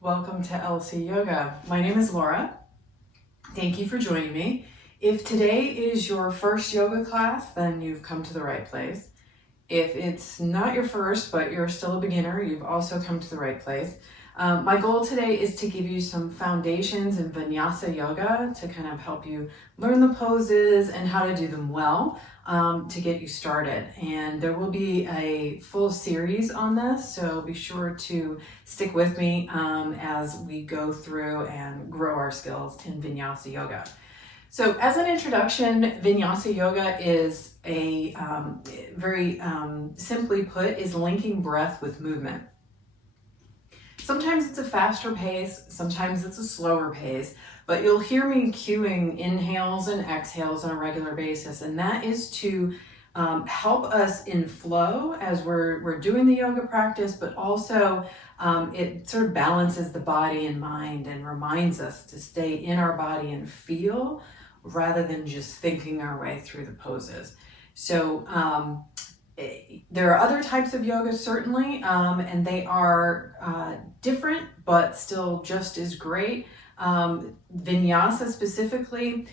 Welcome to LC Yoga. My name is Laura. Thank you for joining me. If today is your first yoga class, then you've come to the right place. If it's not your first, but you're still a beginner, you've also come to the right place. My goal today is to give you some foundations in Vinyasa yoga to kind of help you learn the poses and how to do them well to get you started. And there will be a full series on this, so be sure to stick with me as we go through and grow our skills in Vinyasa yoga. So as an introduction, Vinyasa yoga is a very simply put, is linking breath with movement. Sometimes it's a faster pace, sometimes it's a slower pace, but you'll hear me cueing inhales and exhales on a regular basis, and that is to help us in flow as we're doing the yoga practice, but also it sort of balances the body and mind and reminds us to stay in our body and feel rather than just thinking our way through the poses. So there are other types of yoga, certainly, and they are different, but still just as great. Vinyasa specifically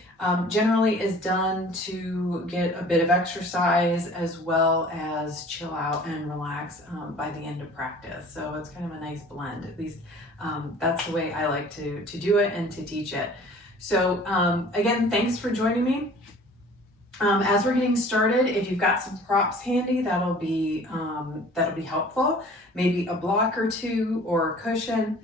generally is done to get a bit of exercise as well as chill out and relax by the end of practice. So it's kind of a nice blend. At least that's the way I like to do it and to teach it. So again, thanks for joining me. As we're getting started, if you've got some props handy, that'll be helpful. Maybe a block or two, or a cushion,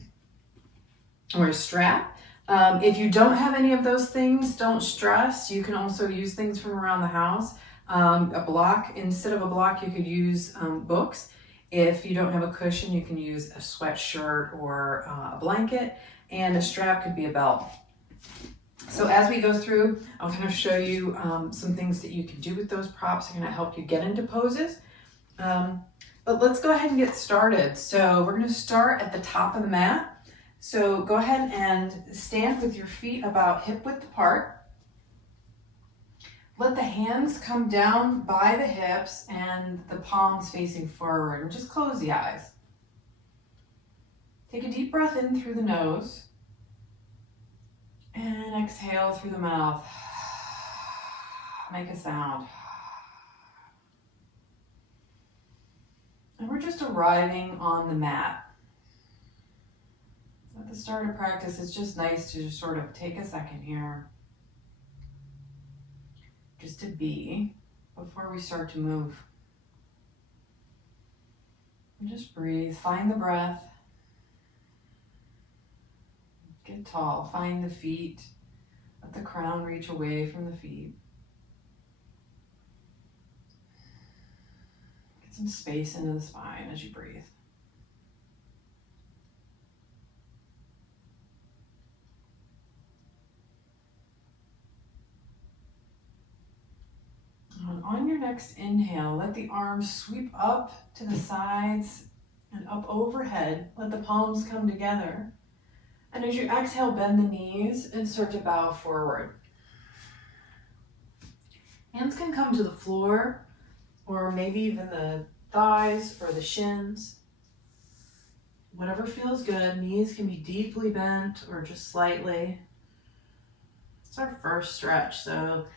or a strap. If you don't have any of those things, don't stress. You can also use things from around the house. A block, instead of a block, you could use books. If you don't have a cushion, you can use a sweatshirt or a blanket, and a strap could be a belt. So as we go through, I'll kind of show you some things that you can do with those props that are going to help you get into poses. But let's go ahead and get started. So we're going to start at the top of the mat. So go ahead and stand with your feet about hip width apart. Let the hands come down by the hips and the palms facing forward, and just close the eyes. Take a deep breath in through the nose. And exhale through the mouth. Make a sound. And we're just arriving on the mat. At the start of practice, it's just nice to just sort of take a second here. Just to be before we start to move. And just breathe, find the breath. Get tall, find the feet, let the crown reach away from the feet. Get some space into the spine as you breathe. And on your next inhale, let the arms sweep up to the sides and up overhead. Let the palms come together. And as you exhale, bend the knees and start to bow forward. Hands can come to the floor, or maybe even the thighs or the shins. Whatever feels good. Knees can be deeply bent or just slightly. It's our first stretch, so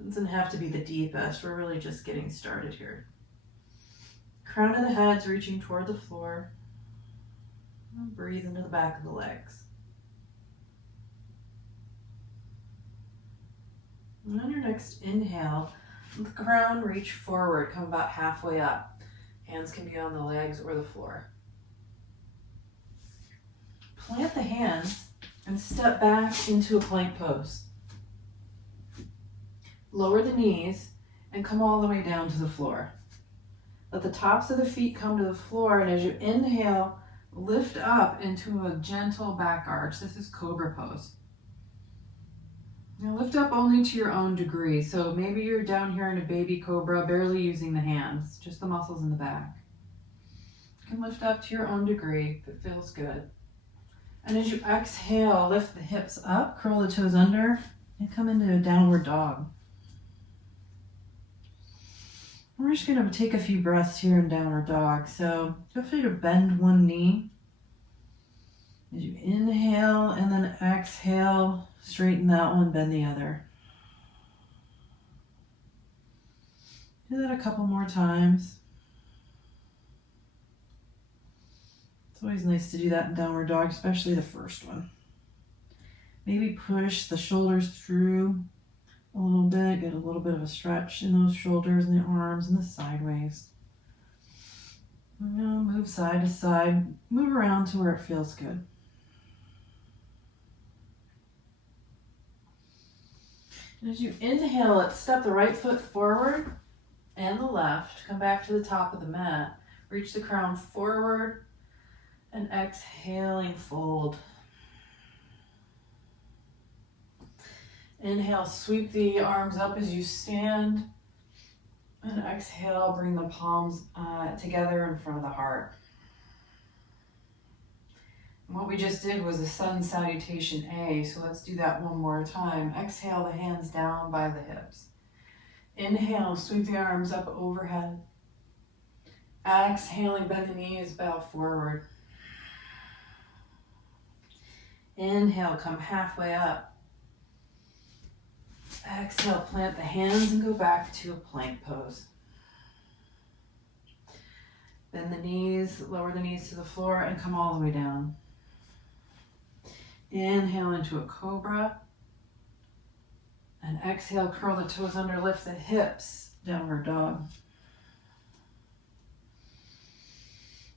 it doesn't have to be the deepest. We're really just getting started here. Crown of the head's reaching toward the floor. And breathe into the back of the legs. And on your next inhale, let the crown reach forward, come about halfway up. Hands can be on the legs or the floor. Plant the hands and step back into a plank pose. Lower the knees and come all the way down to the floor. Let the tops of the feet come to the floor, and as you inhale, lift up into a gentle back arch. This is cobra pose. Now lift up only to your own degree. So maybe you're down here in a baby cobra, barely using the hands, just the muscles in the back. You can lift up to your own degree if it feels good. And as you exhale, lift the hips up, curl the toes under, and come into a downward dog. We're just going to take a few breaths here in downward dog. So feel free to bend one knee. As you inhale and then exhale, straighten that one, bend the other. Do that a couple more times. It's always nice to do that in downward dog, especially the first one. Maybe push the shoulders through a little bit, get a little bit of a stretch in those shoulders and the arms and the sideways. Now move side to side, move around to where it feels good. And as you inhale, let's step the right foot forward and the left. Come back to the top of the mat. Reach the crown forward and exhaling, fold. Inhale, sweep the arms up as you stand. And exhale, bring the palms together in front of the heart. And what we just did was a sun salutation A, so let's do that one more time. Exhale, the hands down by the hips. Inhale, sweep the arms up overhead. Exhaling, bend the knees, bow forward. Inhale, come halfway up. Exhale, plant the hands and go back to a plank pose. Bend the knees, lower the knees to the floor, and come all the way down. Inhale into a cobra. And exhale, curl the toes under, lift the hips, downward dog.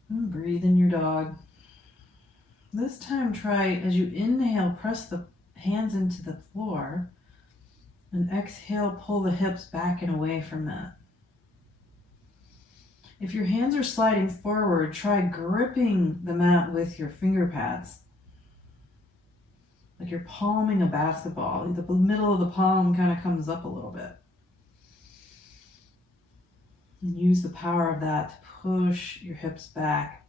And breathe in your dog. This time try, as you inhale, press the hands into the floor. And exhale, pull the hips back and away from that. If your hands are sliding forward, try gripping the mat with your finger pads. Like you're palming a basketball. The middle of the palm kind of comes up a little bit. And use the power of that to push your hips back.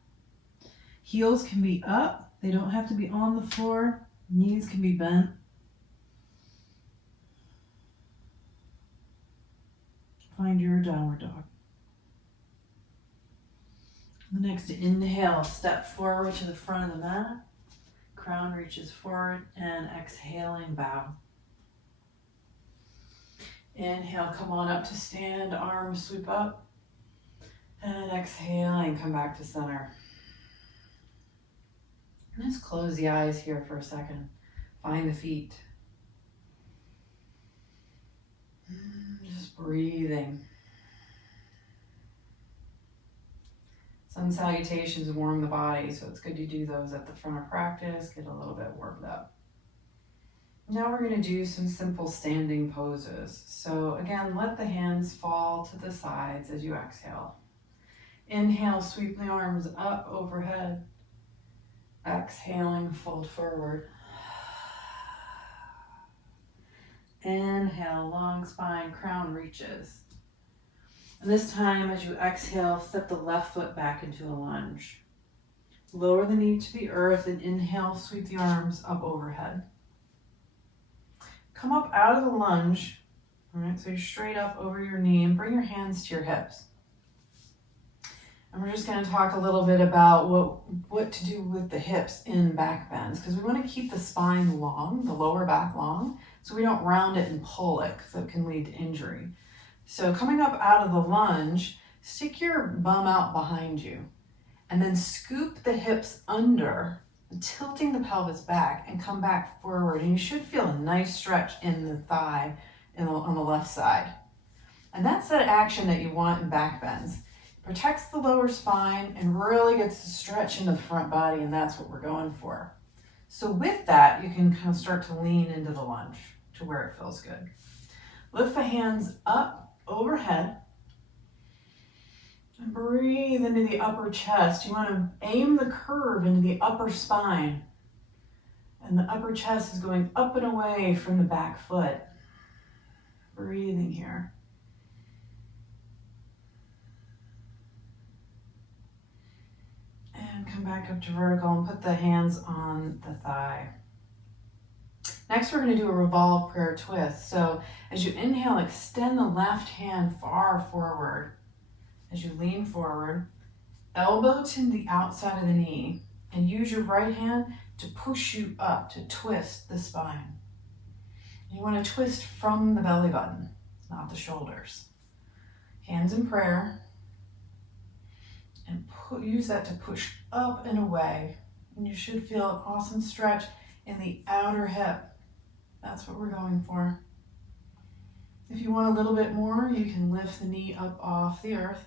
Heels can be up. They don't have to be on the floor. Knees can be bent. Find your downward dog. The next inhale, step forward to the front of the mat. Crown reaches forward and exhaling, bow. Inhale, come on up to stand, arms sweep up. And exhaling, come back to center. And just close the eyes here for a second. Find the feet. Just breathing. Sun salutations warm the body, so it's good to do those at the front of practice, get a little bit warmed up. Now we're going to do some simple standing poses. So again, let the hands fall to the sides as you exhale. Inhale, sweep the arms up overhead. Exhaling, fold forward. Inhale, long spine, crown reaches. And this time, as you exhale, step the left foot back into a lunge. Lower the knee to the earth and inhale, sweep the arms up overhead. Come up out of the lunge. All right, so you're straight up over your knee and bring your hands to your hips. And we're just going to talk a little bit about what to do with the hips in back bends, because we want to keep the spine long, the lower back long, so we don't round it and pull it, because it can lead to injury. So coming up out of the lunge, stick your bum out behind you, and then scoop the hips under, tilting the pelvis back, and come back forward. And you should feel a nice stretch in the thigh on the left side. And that's that action that you want in back bends. Protects the lower spine and really gets to stretch into the front body, and that's what we're going for. So with that, you can kind of start to lean into the lunge to where it feels good. Lift the hands up overhead and breathe into the upper chest. You want to aim the curve into the upper spine. And the upper chest is going up and away from the back foot. Breathing here. And come back up to vertical and put the hands on the thigh. Next, we're going to do a revolve prayer twist. So as you inhale, extend the left hand far forward. As you lean forward, elbow to the outside of the knee, and use your right hand to push you up, to twist the spine. You want to twist from the belly button, not the shoulders. Hands in prayer, and use that to push up and away. And you should feel an awesome stretch in the outer hip. That's what we're going for. If you want a little bit more, you can lift the knee up off the earth.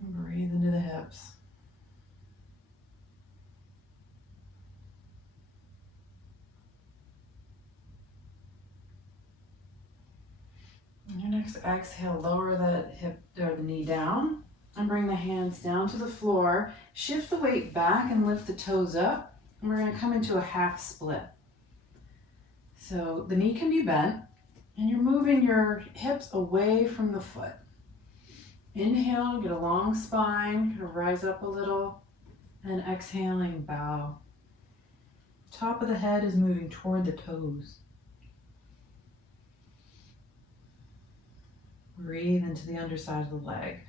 And breathe into the hips. And your next exhale, lower the hip or the knee down and bring the hands down to the floor. Shift the weight back and lift the toes up. And we're going to come into a half split. So the knee can be bent and you're moving your hips away from the foot. Inhale, get a long spine, kind of rise up a little, and exhaling, bow. Top of the head is moving toward the toes. Breathe into the underside of the leg.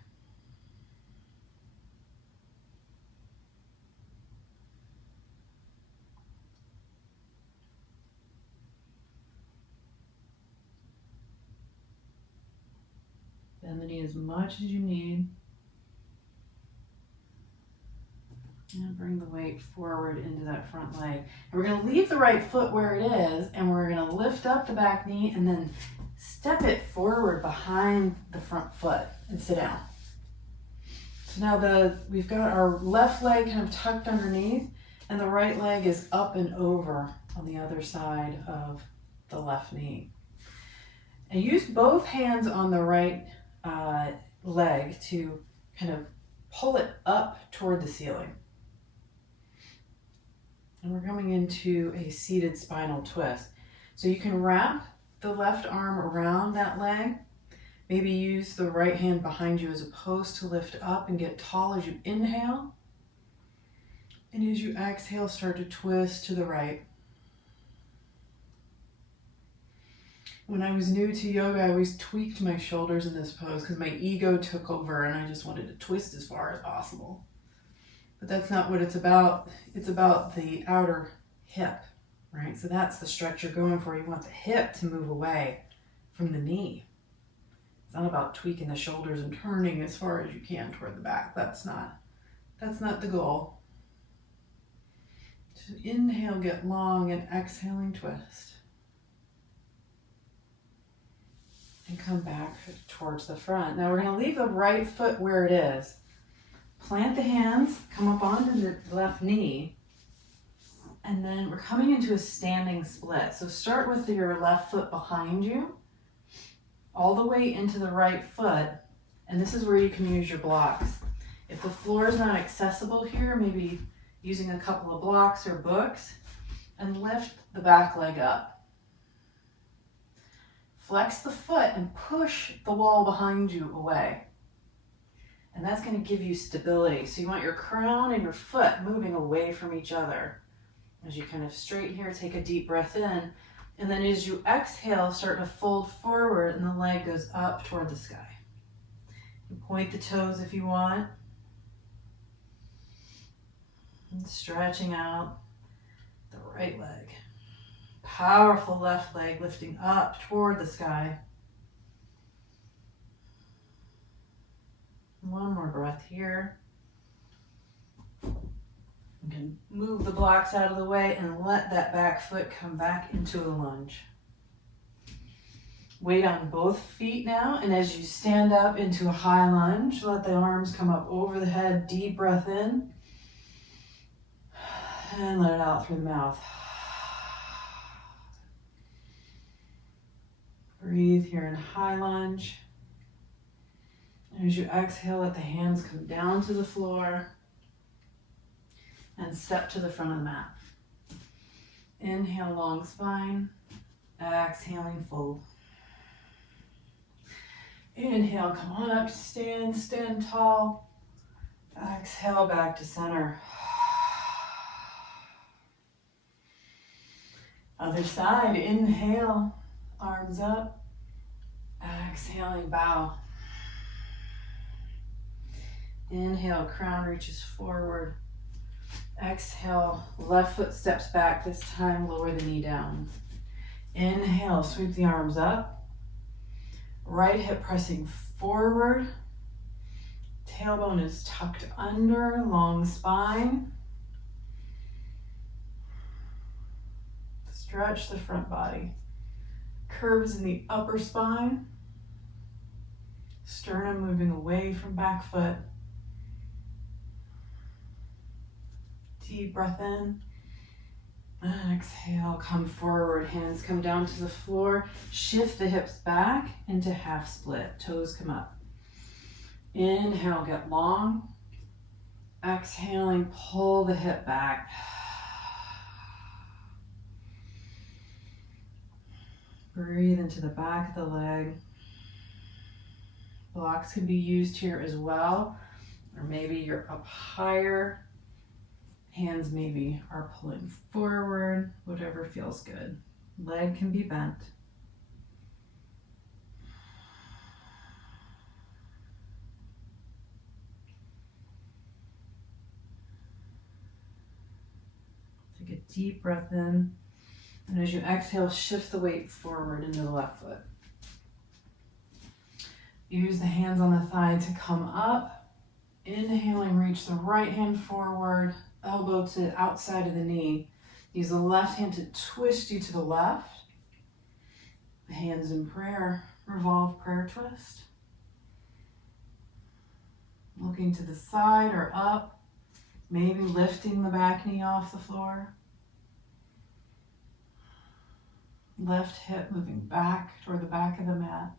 Bend the knee as much as you need. And bring the weight forward into that front leg. And we're going to leave the right foot where it is, and we're going to lift up the back knee and then step it forward behind the front foot and sit down. So now we've got our left leg kind of tucked underneath, and the right leg is up and over on the other side of the left knee. And use both hands on the right leg to kind of pull it up toward the ceiling. And we're coming into a seated spinal twist. So you can wrap the left arm around that leg. Maybe use the right hand behind you as opposed to lift up and get tall as you inhale. And as you exhale, start to twist to the right. When I was new to yoga, I always tweaked my shoulders in this pose because my ego took over and I just wanted to twist as far as possible. But that's not what it's about. It's about the outer hip, right? So that's the stretch you're going for. You want the hip to move away from the knee. It's not about tweaking the shoulders and turning as far as you can toward the back. That's not the goal. So inhale, get long, and exhaling, twist. And come back towards the front. Now we're going to leave the right foot where it is. Plant the hands, come up onto the left knee, and then we're coming into a standing split. So start with your left foot behind you, all the way into the right foot, and this is where you can use your blocks. If the floor is not accessible here, maybe using a couple of blocks or books, and lift the back leg up. Flex the foot and push the wall behind you away. And that's going to give you stability. So you want your crown and your foot moving away from each other. As you kind of straighten here, take a deep breath in. And then as you exhale, start to fold forward and the leg goes up toward the sky. You point the toes if you want. And stretching out the right leg. Powerful left leg lifting up toward the sky. One more breath here. You can move the blocks out of the way and let that back foot come back into a lunge. Weight on both feet now, and as you stand up into a high lunge, let the arms come up over the head. Deep breath in. And let it out through the mouth. Breathe here in high lunge. As you exhale, let the hands come down to the floor. and step to the front of the mat. Inhale, long spine. Exhaling, fold. Inhale, come on up, stand tall. Exhale, back to center. Other side, inhale, arms up. Exhaling, bow. Inhale, crown reaches forward. Exhale, left foot steps back. This time, lower the knee down. Inhale, sweep the arms up. Right hip pressing forward. Tailbone is tucked under, long spine. Stretch the front body. Curves in the upper spine. Sternum moving away from back foot. Deep breath in. And exhale, come forward. Hands come down to the floor. Shift the hips back into half split. Toes come up. Inhale, get long. Exhaling, pull the hip back. Breathe into the back of the leg. Blocks can be used here as well. Or maybe you're up higher. Hands maybe are pulling forward, whatever feels good. Leg can be bent. Take a deep breath in. And as you exhale, shift the weight forward into the left foot. Use the hands on the thigh to come up. Inhaling, reach the right hand forward. Elbow to the outside of the knee. Use the left hand to twist you to the left. Hands in prayer. Revolve prayer twist. Looking to the side or up. Maybe lifting the back knee off the floor. Left hip moving back toward the back of the mat.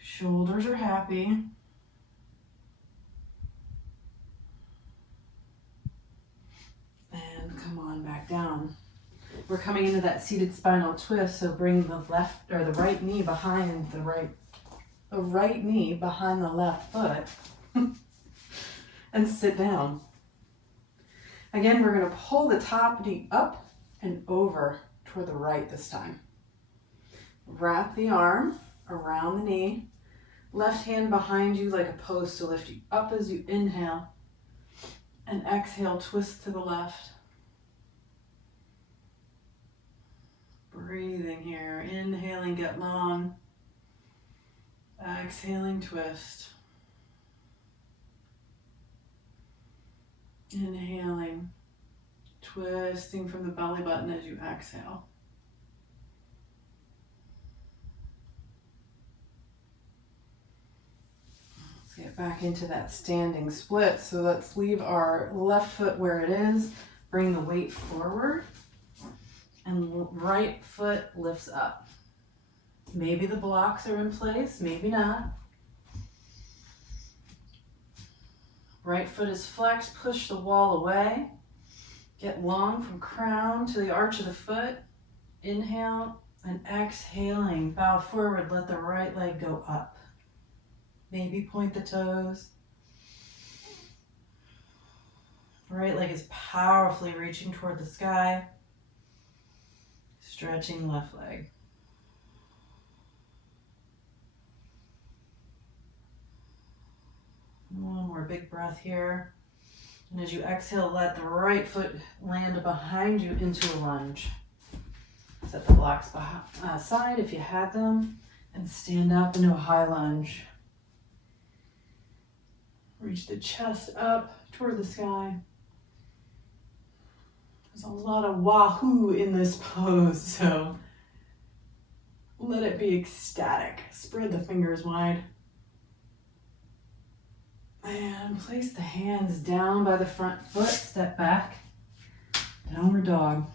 Shoulders are happy. And come on back down. We're coming into that seated spinal twist, so bring the left or the right knee behind the right knee behind the left foot and sit down. Again, we're going to pull the top knee up and over toward the right this time. Wrap the arm around the knee. Left hand behind you like a post to lift you up as you inhale. And exhale, twist to the left. Breathing here. Inhaling, get long. Exhaling, twist. Inhaling, twisting from the belly button as you exhale. Let's get back into that standing split. So let's leave our left foot where it is. Bring the weight forward. And right foot lifts up. Maybe the blocks are in place, maybe not. Right foot is flexed, push the wall away. Get long from crown to the arch of the foot. Inhale and exhaling, bow forward, let the right leg go up. Maybe point the toes. Right leg is powerfully reaching toward the sky. Stretching left leg. One more big breath here. And as you exhale, let the right foot land behind you into a lunge. Set the blocks aside if you had them, and stand up into a high lunge. Reach the chest up toward the sky. There's a lot of wahoo in this pose, so let it be ecstatic. Spread the fingers wide. And place the hands down by the front foot, step back, downward dog.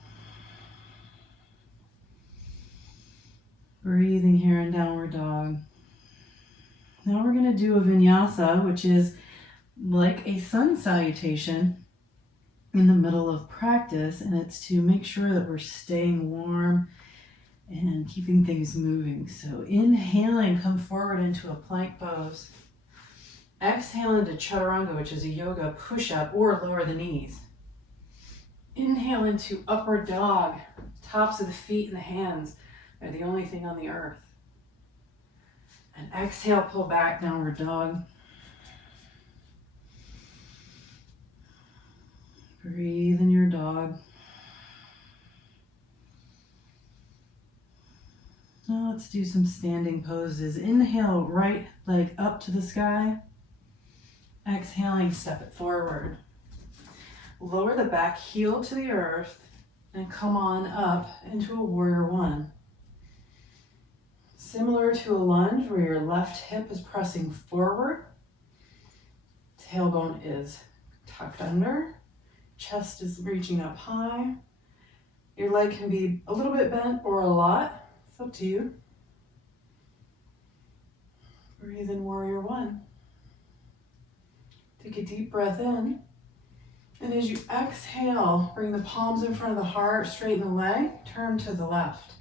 Breathing here in downward dog. Now we're going to do a vinyasa, which is like a sun salutation, in the middle of practice, and it's to make sure that we're staying warm and keeping things moving. So inhaling, come forward into a plank pose. Exhale into chaturanga, which is a yoga push-up, or lower the knees. Inhale into upward dog. Tops of the feet and the hands are the only thing on the earth. And exhale, pull back, downward dog. Breathe in your dog. Now let's do some standing poses. Inhale, right leg up to the sky. Exhaling, step it forward. Lower the back heel to the earth and come on up into a warrior one. Similar to a lunge where your left hip is pressing forward, tailbone is tucked under, chest is reaching up high. Your leg can be a little bit bent or a lot. It's up to you. Breathe in warrior one. Take a deep breath in. And as you exhale, bring the palms in front of the heart, straighten the leg, turn to the left.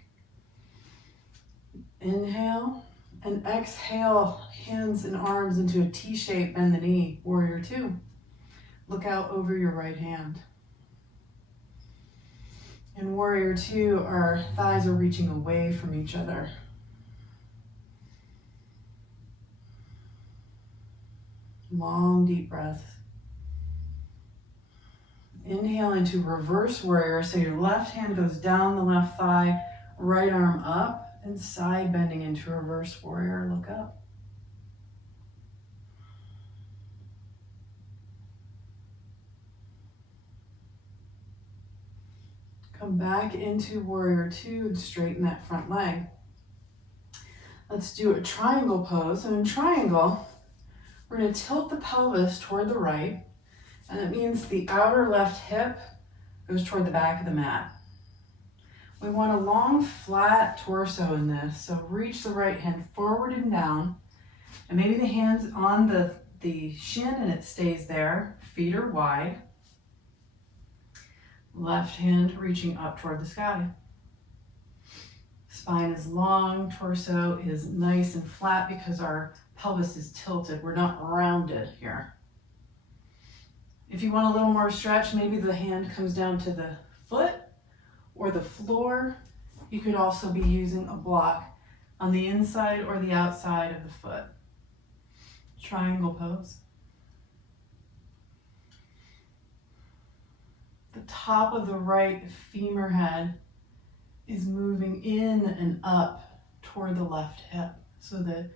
Inhale and exhale, hands and arms into a T shape, bend the knee, warrior two. Look out over your right hand. In warrior two, our thighs are reaching away from each other. Long, deep breaths. Inhale into reverse warrior. So your left hand goes down the left thigh, right arm up, and side bending into reverse warrior. Look up. Come back into warrior two and straighten that front leg. Let's do a triangle pose. So in triangle, we're going to tilt the pelvis toward the right, and it means the outer left hip goes toward the back of the mat. We want a long, flat torso in this, so reach the right hand forward and down, and maybe the hand's on the shin and it stays there. Feet are wide. Left hand reaching up toward the sky. Spine is long, torso is nice and flat because our pelvis is tilted. We're not rounded here. If you want a little more stretch, maybe the hand comes down to the foot or the floor. You could also be using a block on the inside or the outside of the foot. Triangle pose. The top of the right femur head is moving in and up toward the left hip, so that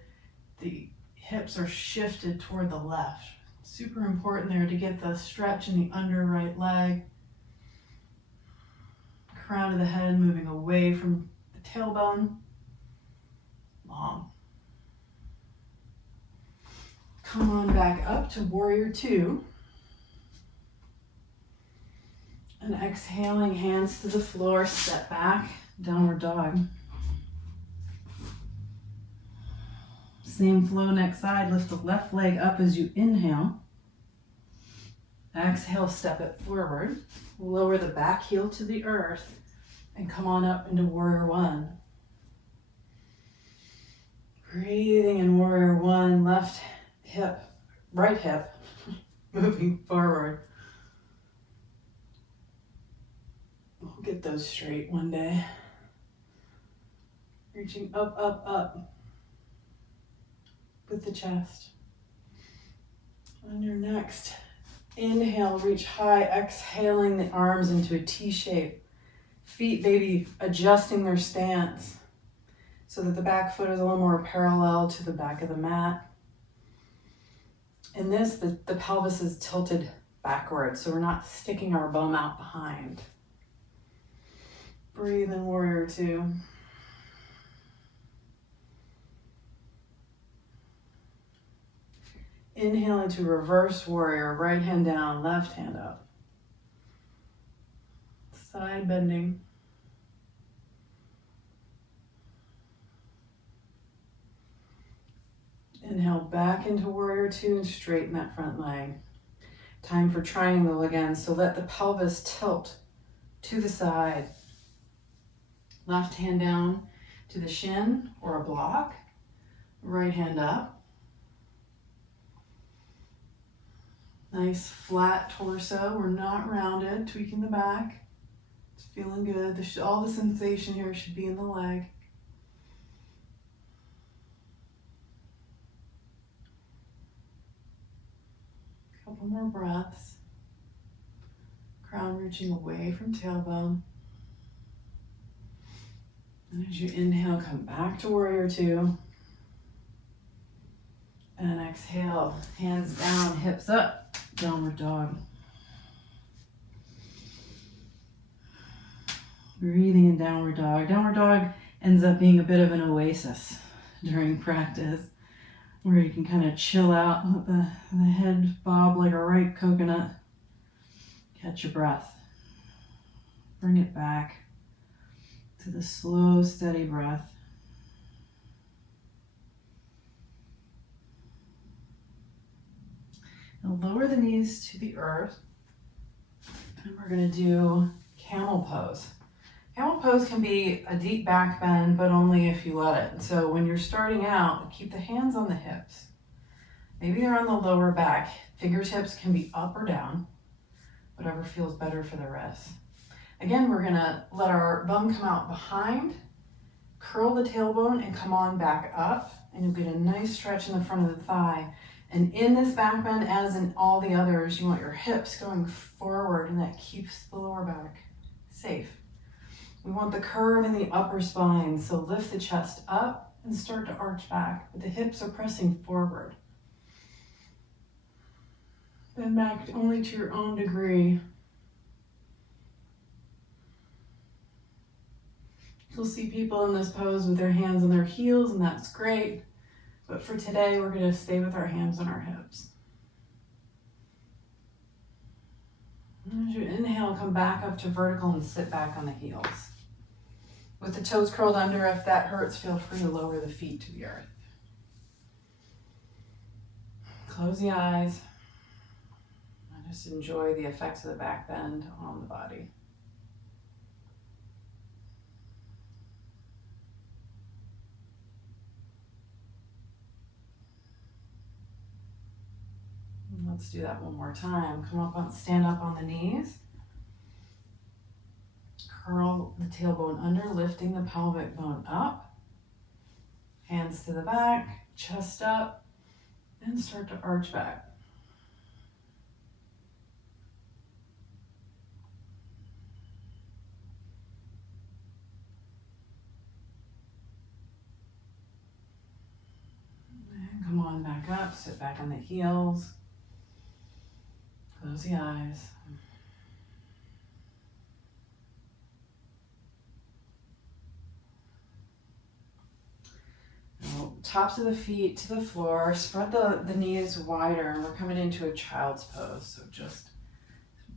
the hips are shifted toward the left. Super important there to get the stretch in the under right leg. Crown of the head moving away from the tailbone. Long. Come on back up to warrior two. And exhaling, hands to the floor, step back, downward dog. Same flow next side, lift the left leg up as you inhale. Exhale, step it forward. Lower the back heel to the earth and come on up into warrior one. Breathing in warrior one, left hip, right hip, moving forward. We'll get those straight one day. Reaching up, up, up with the chest. On your next inhale, reach high, exhaling the arms into a T shape. Feet maybe adjusting their stance so that the back foot is a little more parallel to the back of the mat. In this, the pelvis is tilted backwards, so we're not sticking our bum out behind. Breathe in warrior two. Inhale into reverse warrior, right hand down, left hand up. Side bending. Inhale back into warrior two and straighten that front leg. Time for triangle again. So let the pelvis tilt to the side. Left hand down to the shin or a block. Right hand up. Nice flat torso. We're not rounded. Tweaking the back. It's feeling good. All the sensation here should be in the leg. Couple more breaths. Crown reaching away from tailbone. And as you inhale, come back to warrior two. And exhale, hands down, hips up, downward dog. Breathing in downward dog. Downward dog ends up being a bit of an oasis during practice, where you can kind of chill out, let the head bob like a ripe coconut. Catch your breath. Bring it back to the slow, steady breath. Now lower the knees to the earth, and we're going to do camel pose. Camel pose can be a deep back bend, but only if you let it. So when you're starting out, keep the hands on the hips. Maybe they're on the lower back. Fingertips can be up or down, whatever feels better for the wrist. Again, we're gonna let our bum come out behind, curl the tailbone and come on back up, and you'll get a nice stretch in the front of the thigh. And in this back bend, as in all the others, you want your hips going forward, and that keeps the lower back safe. We want the curve in the upper spine, so lift the chest up and start to arch back, but the hips are pressing forward. Bend back only to your own degree. You'll see people in this pose with their hands on their heels, and that's great. But for today, we're going to stay with our hands on our hips. And as you inhale, come back up to vertical and sit back on the heels. With the toes curled under, if that hurts, feel free to lower the feet to the earth. Close the eyes. And just enjoy the effects of the back bend on the body. Let's do that one more time. Stand up on the knees. Curl the tailbone under, lifting the pelvic bone up. Hands to the back, chest up, and start to arch back. And come on back up, sit back on the heels. Close the eyes. Now, tops of the feet to the floor. Spread the knees wider, and we're coming into a child's pose. So just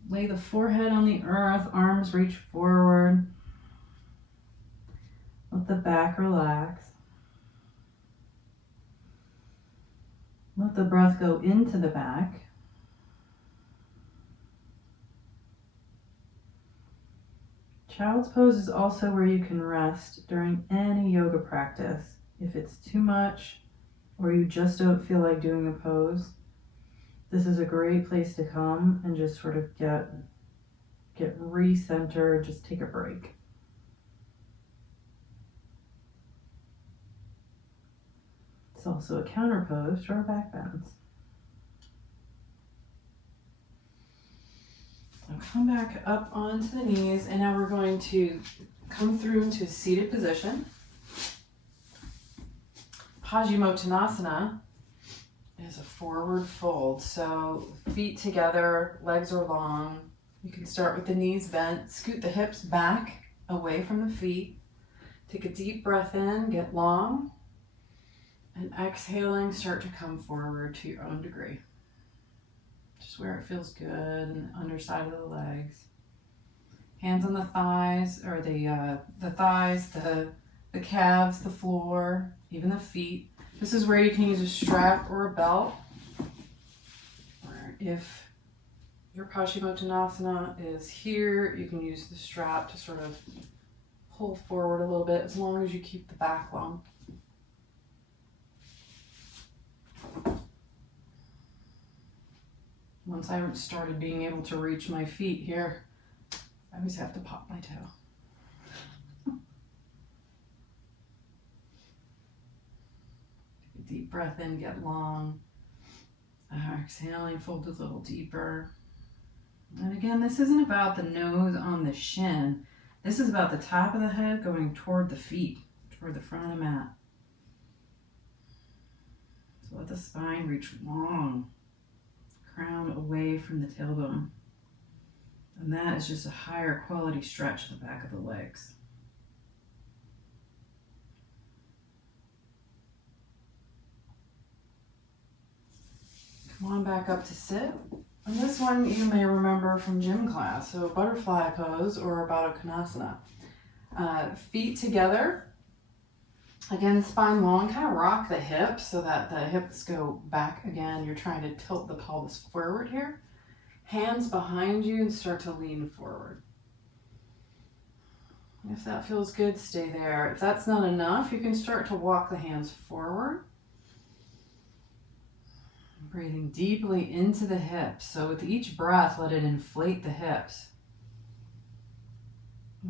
lay the forehead on the earth, arms reach forward. Let the back relax. Let the breath go into the back. Child's pose is also where you can rest during any yoga practice. If it's too much or you just don't feel like doing a pose, this is a great place to come and just sort of get re-centered, just take a break. It's also a counter pose to our back bends. Now come back up onto the knees, and now we're going to come through into a seated position. Paschimottanasana is a forward fold, so feet together, legs are long. You can start with the knees bent, scoot the hips back away from the feet. Take a deep breath in, get long, and exhaling, start to come forward to your own degree. Just where it feels good, and the underside of the legs. Hands on the thighs, or the thighs, the calves, the floor, even the feet. This is where you can use a strap or a belt. Or if your Paschimottanasana is here. You can use the strap to sort of pull forward a little bit as long as you keep the back long. Once I started being able to reach my feet here, I always have to pop my toe. Take a deep breath in, get long. Exhaling, fold a little deeper. And again, this isn't about the nose on the shin. This is about the top of the head going toward the feet, toward the front of the mat. So let the spine reach long, crown away from the tailbone. And that is just a higher quality stretch of the back of the legs. Come on back up to sit. And this one you may remember from gym class. So butterfly pose or Baddha Konasana. Feet together. Again, spine long, kind of rock the hips so that the hips go back again. You're trying to tilt the pelvis forward here. Hands behind you and start to lean forward. If that feels good, stay there. If that's not enough, you can start to walk the hands forward. Breathing deeply into the hips. So with each breath, let it inflate the hips.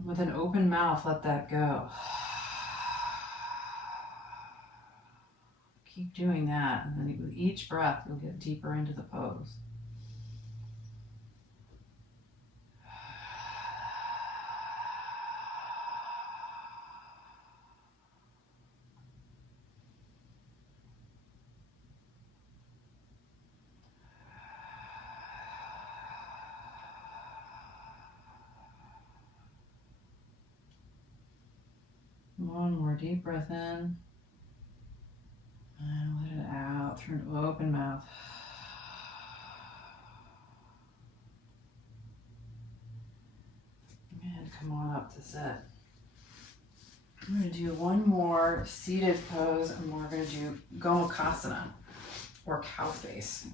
With an open mouth, let that go. Keep doing that, and then with each breath, you'll get deeper into the pose. One more deep breath in. And let it out through an open mouth. And come on up to sit. I'm going to do one more seated pose, and we're going to do Gomukhasana, or cow face.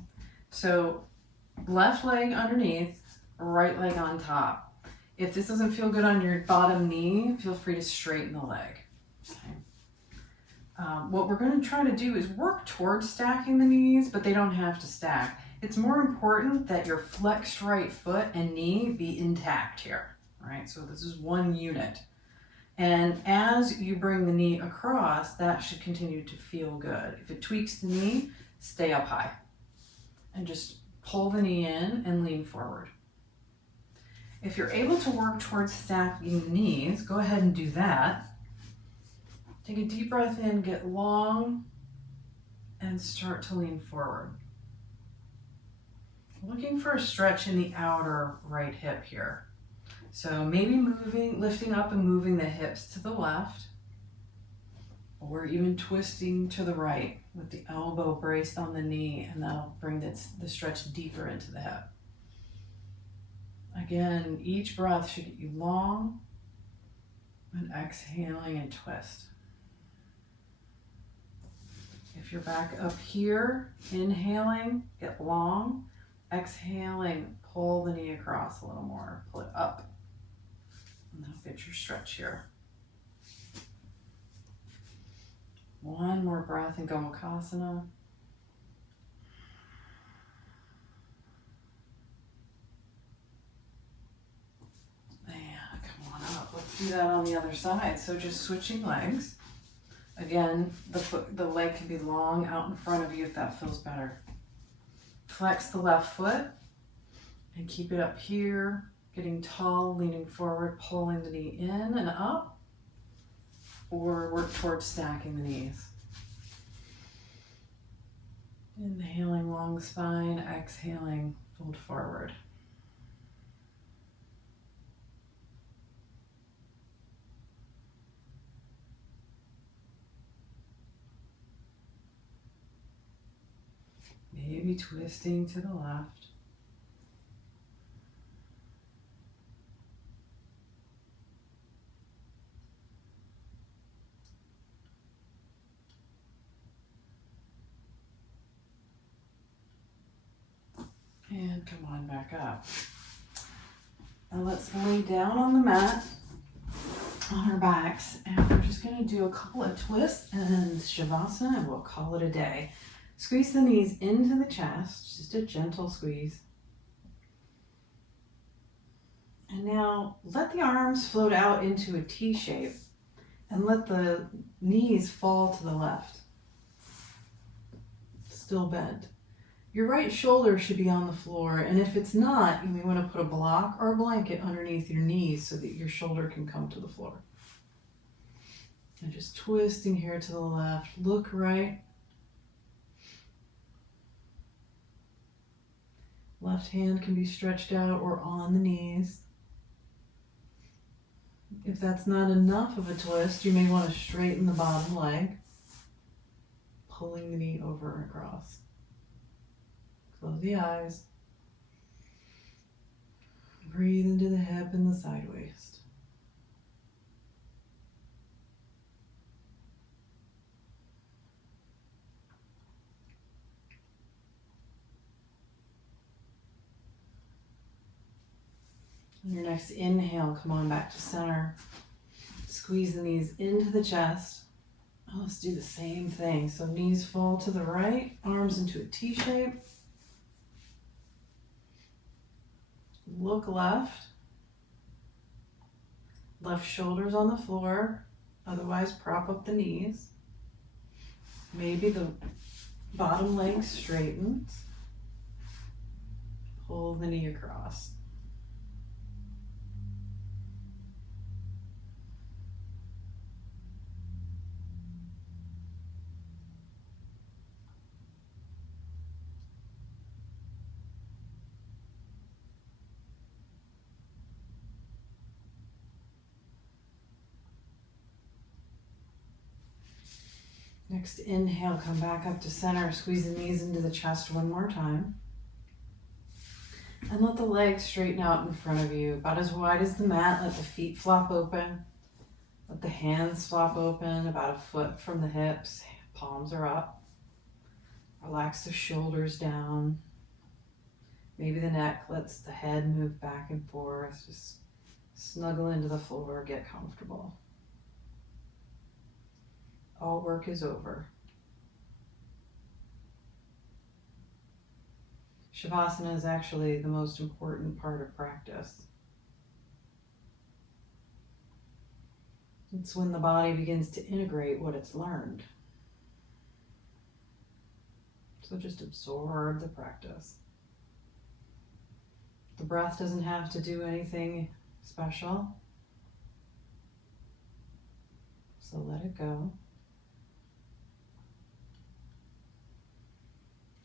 So left leg underneath, right leg on top. If this doesn't feel good on your bottom knee, feel free to straighten the leg. Okay. What we're going to try to do is work towards stacking the knees, but they don't have to stack. It's more important that your flexed right foot and knee be intact here, right? So this is one unit. And as you bring the knee across, that should continue to feel good. If it tweaks the knee, stay up high. And just pull the knee in and lean forward. If you're able to work towards stacking the knees, go ahead and do that. Take a deep breath in, get long, and start to lean forward. Looking for a stretch in the outer right hip here. So maybe lifting up and moving the hips to the left, or even twisting to the right with the elbow braced on the knee, and that'll bring the stretch deeper into the hip. Again, each breath should get you long, and exhaling and twist. If you're back up here, inhaling, get long, exhaling, pull the knee across a little more, pull it up, and that'll get your stretch here. One more breath in Gomukhasana. And come on up. Let's do that on the other side. So just switching legs. Again, the leg can be long out in front of you if that feels better. Flex the left foot and keep it up here, getting tall, leaning forward, pulling the knee in and up, or work towards stacking the knees. Inhaling, long spine, exhaling, fold forward. Maybe twisting to the left. And And come on back up. Now let's lay down on the mat on our backs, and we're just going to do a couple of twists and Shavasana, and we'll call it a day. Squeeze the knees into the chest, just a gentle squeeze. And now let the arms float out into a T shape and let the knees fall to the left. Still bent. Your right shoulder should be on the floor, and if it's not, you may want to put a block or a blanket underneath your knees so that your shoulder can come to the floor. And just twisting here to the left. Look right. Left hand can be stretched out or on the knees. If that's not enough of a twist, you may want to straighten the bottom leg, pulling the knee over and across. Close the eyes. Breathe into the hip and the side waist. On your next inhale, come on back to center. Squeeze the knees into the chest. Oh, let's do the same thing. So knees fall to the right, arms into a T shape. Look left. Left shoulder's on the floor. Otherwise, prop up the knees. Maybe the bottom leg straightens. Pull the knee across. Next inhale, come back up to center. Squeeze the knees into the chest one more time. And let the legs straighten out in front of you, about as wide as the mat. Let the feet flop open. Let the hands flop open, about a foot from the hips. Palms are up. Relax the shoulders down. Maybe the neck lets the head move back and forth. Just snuggle into the floor, get comfortable. All work is over. Shavasana is actually the most important part of practice. It's when the body begins to integrate what it's learned. So just absorb the practice. The breath doesn't have to do anything special. So let it go.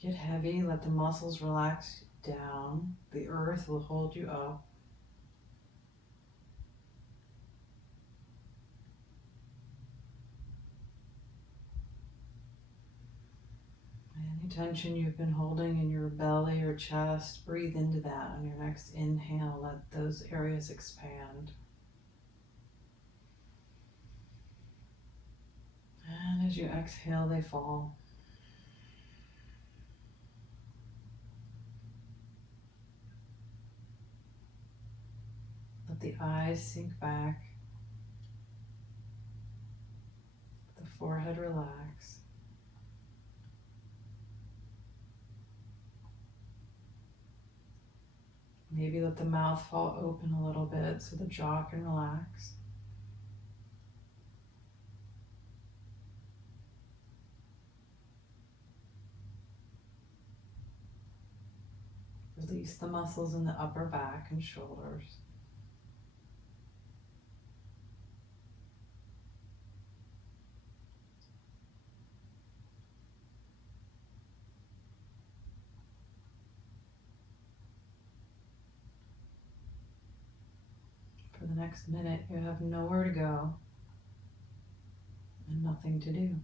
Get heavy, let the muscles relax down. The earth will hold you up. Any tension you've been holding in your belly or chest, breathe into that. On your next inhale, let those areas expand. And as you exhale, they fall. Let the eyes sink back. The forehead relax. Maybe let the mouth fall open a little bit so the jaw can relax. Release the muscles in the upper back and shoulders. For the next minute, you have nowhere to go and nothing to do.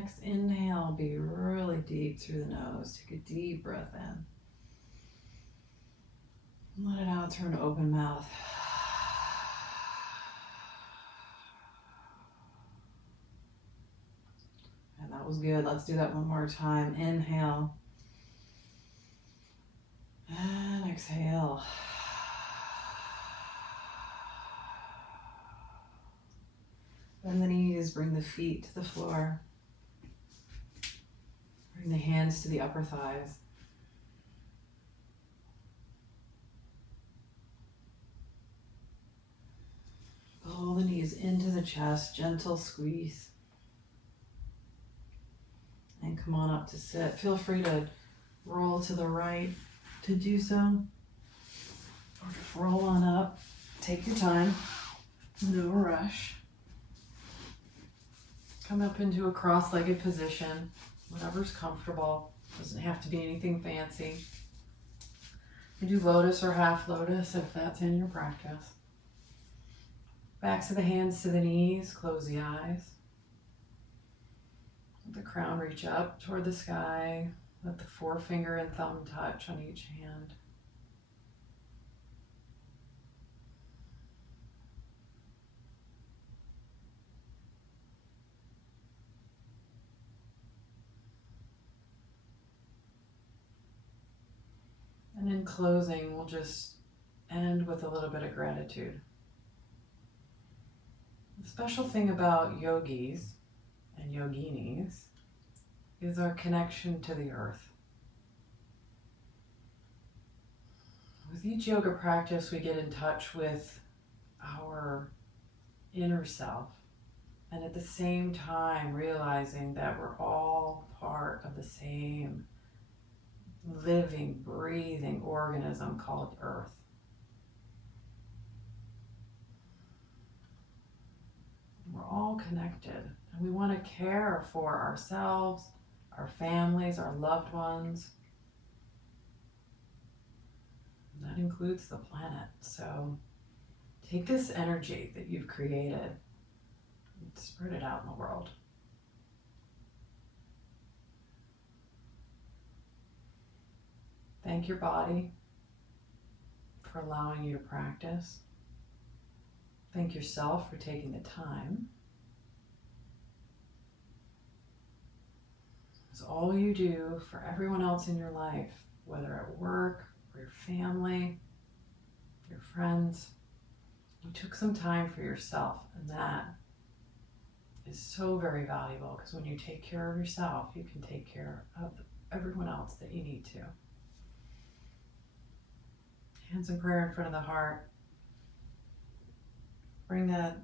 next inhale, be really deep through the nose. Take a deep breath in. Let it out through an open mouth. And that was good. Let's do that one more time. Inhale. And exhale. Bend the knees, bring the feet to the floor. Bring the hands to the upper thighs. Pull the knees into the chest, gentle squeeze. And come on up to sit. Feel free to roll to the right to do so. Or just roll on up. Take your time. No rush. Come up into a cross-legged position. Whatever's comfortable. Doesn't have to be anything fancy. You do lotus or half lotus if that's in your practice. Backs of the hands to the knees. Close the eyes. Let the crown reach up toward the sky. Let the forefinger and thumb touch on each hand. And in closing, we'll just end with a little bit of gratitude. The special thing about yogis and yoginis is our connection to the earth. With each yoga practice, we get in touch with our inner self, and at the same time realizing that we're all part of the same living, breathing organism called Earth. We're all connected, and we want to care for ourselves, our families, our loved ones. And that includes the planet. So take this energy that you've created and spread it out in the world. Thank your body for allowing you to practice. Thank yourself for taking the time. It's all you do for everyone else in your life, whether at work or your family, your friends. You took some time for yourself, and that is so very valuable, because when you take care of yourself, you can take care of everyone else that you need to. Hands in prayer in front of the heart. Bring the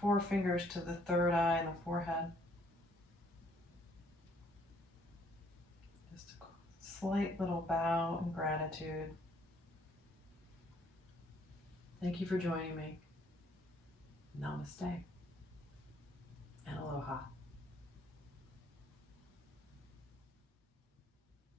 four fingers to the third eye and the forehead. Just a slight little bow and gratitude. Thank you for joining me. Namaste and aloha.